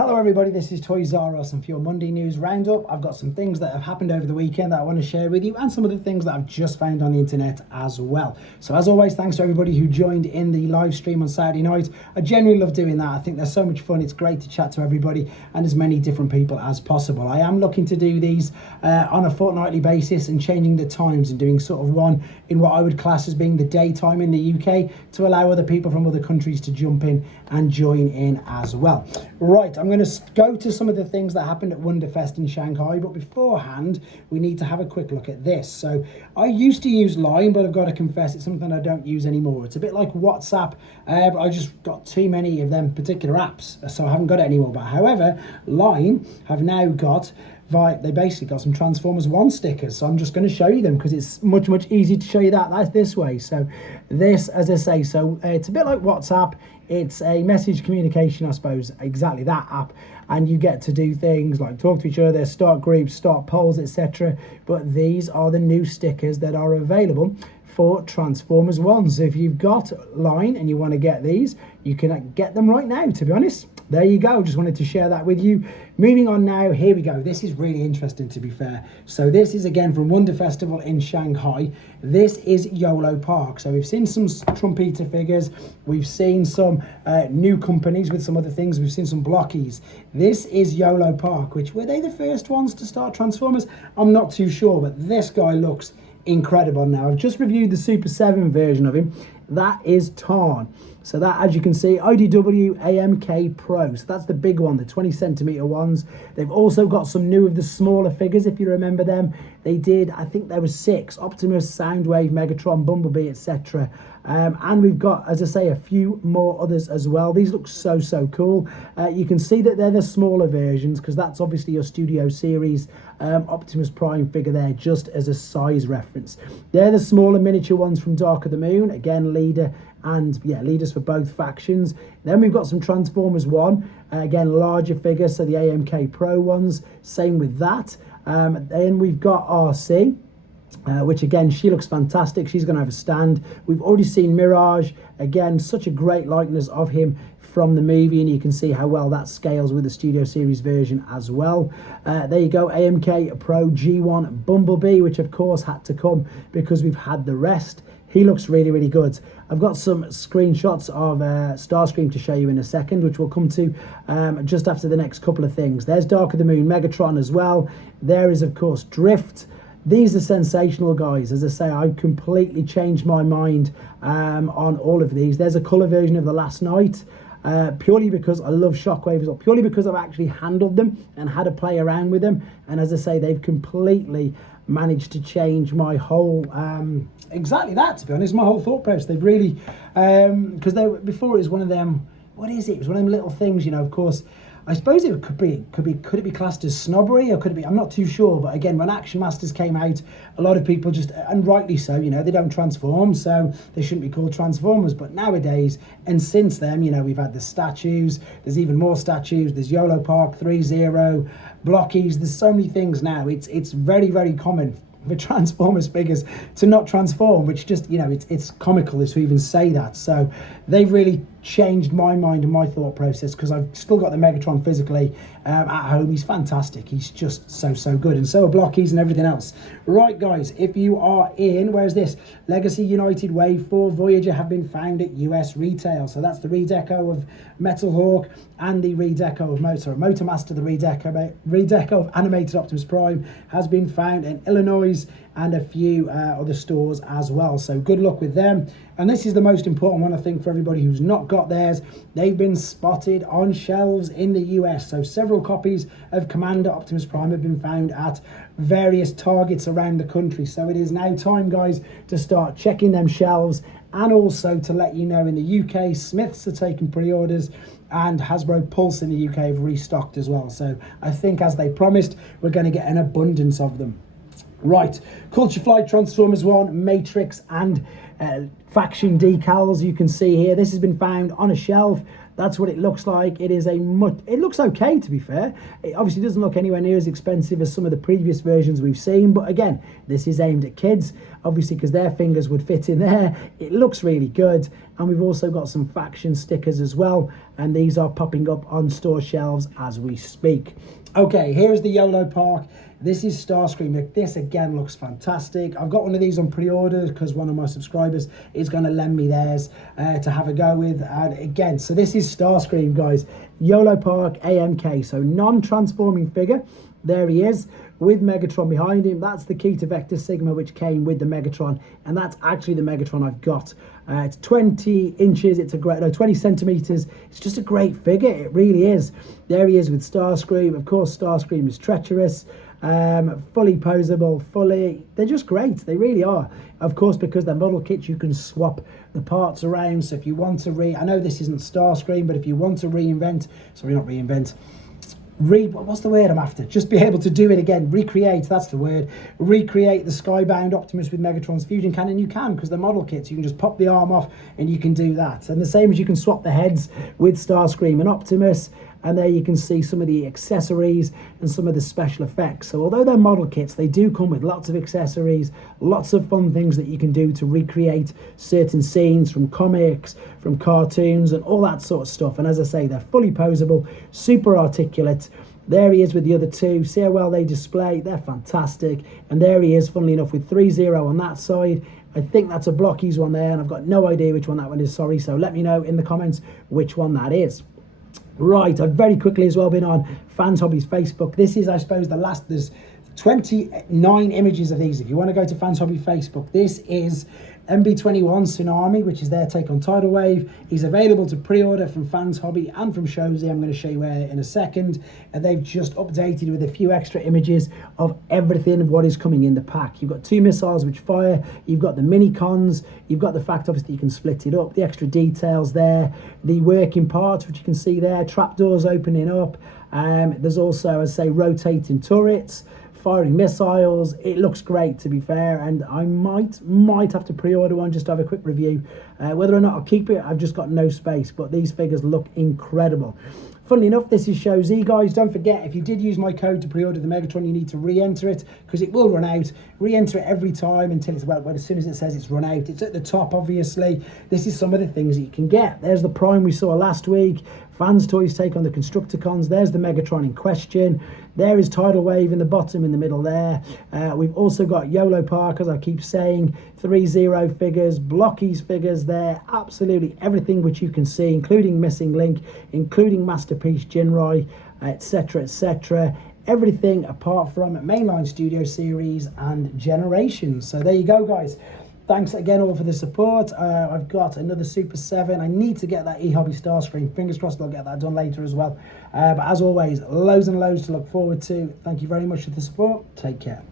Hello everybody, this is Toys R Us, and for your Monday news roundup, I've got some things that have happened over the weekend that I want to share with you, and some of the things that I've just found on the internet as well. So as always, thanks to everybody who joined in the live stream on Saturday night. I genuinely love doing that. I think they're so much fun. It's great to chat to everybody and as many different people as possible. I am looking to do these on a fortnightly basis and changing the times and doing sort of one in what I would class as being the daytime in the UK to allow other people from other countries to jump in and join in as well. Right, I'm going to go to some of the things that happened at Wonderfest in Shanghai, but beforehand we need to have a quick look at this. So I used to use Line, but I've got to confess it's something I don't use anymore. It's a bit like WhatsApp, but I just got too many of them particular apps, so I haven't got it anymore. But however, Line have now got they basically got some Transformers 1 stickers, so I'm just going to show you them because it's much easier to show you that's this way. So this, as I say, so it's a bit like WhatsApp. It's a message communication, I suppose, exactly that app, and you get to do things like talk to each other, start groups, start polls, etc. But these are the new stickers that are available for Transformers 1. So if you've got Line and you want to get these, you can get them right now, to be honest. There you go, just wanted to share that with you. Moving on now, here we go. This is really interesting, to be fair. So this is again from Wonder Festival in Shanghai. This is Yolopark. So we've seen some Trumpeter figures. We've seen some new companies with some other things. We've seen some blockies. This is Yolopark, which were they the first ones to start Transformers? I'm not too sure, but this guy looks incredible. Now I've just reviewed the Super 7 version of him. That is Tarn. So that, as you can see, IDW AMK Pro. So that's the big one, the 20 centimeter ones. They've also got some new of the smaller figures, if you remember them. They did, I think there was 6, Optimus, Soundwave, Megatron, Bumblebee, etc. And we've got, as I say, a few more others as well. These look so cool. You can see that they're the smaller versions because that's obviously your Studio Series Optimus Prime figure there, just as a size reference. They're the smaller miniature ones from Dark of the Moon. Again, leader and leaders for both factions. Then we've got some Transformers 1, again larger figures, so the AMK Pro ones, same with that. Then we've got RC, which again, she looks fantastic. She's going to have a stand. We've already seen Mirage, again, such a great likeness of him from the movie, and you can see how well that scales with the Studio Series version as well. There you go, AMK Pro G1 Bumblebee, which of course had to come because we've had the rest. He looks really good. I've got some screenshots of Starscream to show you in a second, which we'll come to just after the next couple of things. There's Dark of the Moon, Megatron as well. There is, of course, Drift. These are sensational, guys. As I say, I've completely changed my mind on all of these. There's a colour version of The Last Night, purely because I love Shockwaves, or purely because I've actually handled them and had a play around with them. And as I say, they've completely managed to change my whole exactly that, to be honest, my whole thought process. They've really because before it was one of them, what is it? It was one of them little things, you know. Of course, I suppose it could it be classed as snobbery, or could it be, I'm not too sure. But again, when Action Masters came out, a lot of people just, and rightly so, you know, they don't transform, so they shouldn't be called Transformers. But nowadays, and since then, you know, we've had the statues, there's even more statues, there's Yolopark 3.0, blockies, there's so many things now. It's very common for Transformers figures to not transform, which just, you know, it's comical to even say that. So they've really changed my mind and my thought process, because I've still got the Megatron physically at home. He's fantastic. He's just so good, and so are blockies and everything else. Right, guys, if you are in, where's this? Legacy United Wave 4 Voyager have been found at US retail. So that's the redeco of Metal Hawk and the redeco of Motor Master. The redeco of Animated Optimus Prime has been found in Illinois and a few other stores as well. So good luck with them. And this is the most important one, I think, for everybody who's not got theirs. They've been spotted on shelves in the US. So several copies of Commander Optimus Prime have been found at various targets around the country. So it is now time, guys, to start checking them shelves, and also to let you know, in the UK, Smiths are taking pre-orders, and Hasbro Pulse in the UK have restocked as well. So I think, as they promised, we're going to get an abundance of them. Right, Culture Flight Transformers 1 Matrix and faction decals, you can see here. This has been found on a shelf. That's what it looks like. It looks okay, to be fair. It obviously doesn't look anywhere near as expensive as some of the previous versions we've seen, but again, this is aimed at kids, obviously, because their fingers would fit in there. It looks really good, and we've also got some faction stickers as well, and these are popping up on store shelves as we speak. Okay, here's the Yolopark. This is Starscream. This again looks fantastic. I've got one of these on pre-order because one of my subscribers is going to lend me theirs to have a go with. And again, so this is Starscream, guys. Yolopark AMK, so non-transforming figure. There he is with Megatron behind him. That's the key to Vector Sigma, which came with the Megatron, and that's actually the Megatron I've got. It's 20 inches. It's a great, no, 20 centimeters. It's just a great figure. It really is. There he is with Starscream. Of course, Starscream is treacherous. Fully posable, they're just great. They really are. Of course, because they're model kits, you can swap the parts around. So if you want to I know this isn't Starscream, but if you want to what's the word I'm after? Just be able to do it again. Recreate, that's the word. Recreate the Skybound Optimus with Megatron's fusion cannon. You can, because they're model kits. You can just pop the arm off and you can do that. And the same as you can swap the heads with Starscream and Optimus. And there you can see some of the accessories and some of the special effects. So although they're model kits, they do come with lots of accessories, lots of fun things that you can do to recreate certain scenes from comics, from cartoons, and all that sort of stuff. And as I say, they're fully posable, super articulate. There he is with the other two. See how well they display? They're fantastic. And there he is, funnily enough, with 3-0 on that side. I think that's a Blockies one there, and I've got no idea which one that one is, sorry. So let me know in the comments which one that is. Right, I've very quickly as well been on Fans Hobby's Facebook. This is, I suppose, the last. There's 29 images of these. If you want to go to Fans Hobby Facebook, this is MB21 Tsunami, which is their take on Tidal Wave. He's available to pre-order from Fans Hobby and from Shozy. I'm going to show you where in a second. And they've just updated with a few extra images of everything of what is coming in the pack. You've got 2 missiles which fire. You've got the mini cons. You've got the fact, obviously, you can split it up. The extra details there. The working parts, which you can see there. Trapdoors opening up. There's also, as I say, rotating turrets, firing missiles. It looks great, to be fair, and I might have to pre-order one just to have a quick review. Whether or not I'll keep it, I've just got no space, but these figures look incredible. Funnily enough, this is Shozy, guys. Don't forget, if you did use my code to pre-order the Megatron, you need to re-enter it, because it will run out. Re-enter it every time until it's, well, as soon as it says it's run out. It's at the top, obviously. This is some of the things that you can get. There's the Prime we saw last week. Fans Toys take on the Constructicons. There's the Megatron in question. There is Tidal Wave in the bottom, in the middle there. We've also got Yolopark, as I keep saying, 3-0 figures, Blockies figures there, absolutely everything which you can see, including Missing Link, including Masterpiece Jinrai, etc., etc. Everything apart from Mainline Studio Series and Generations. So there you go, guys. Thanks again all for the support. I've got another Super 7. I need to get that eHobby Starscream. Fingers crossed I'll get that done later as well. But as always, loads and loads to look forward to. Thank you very much for the support. Take care.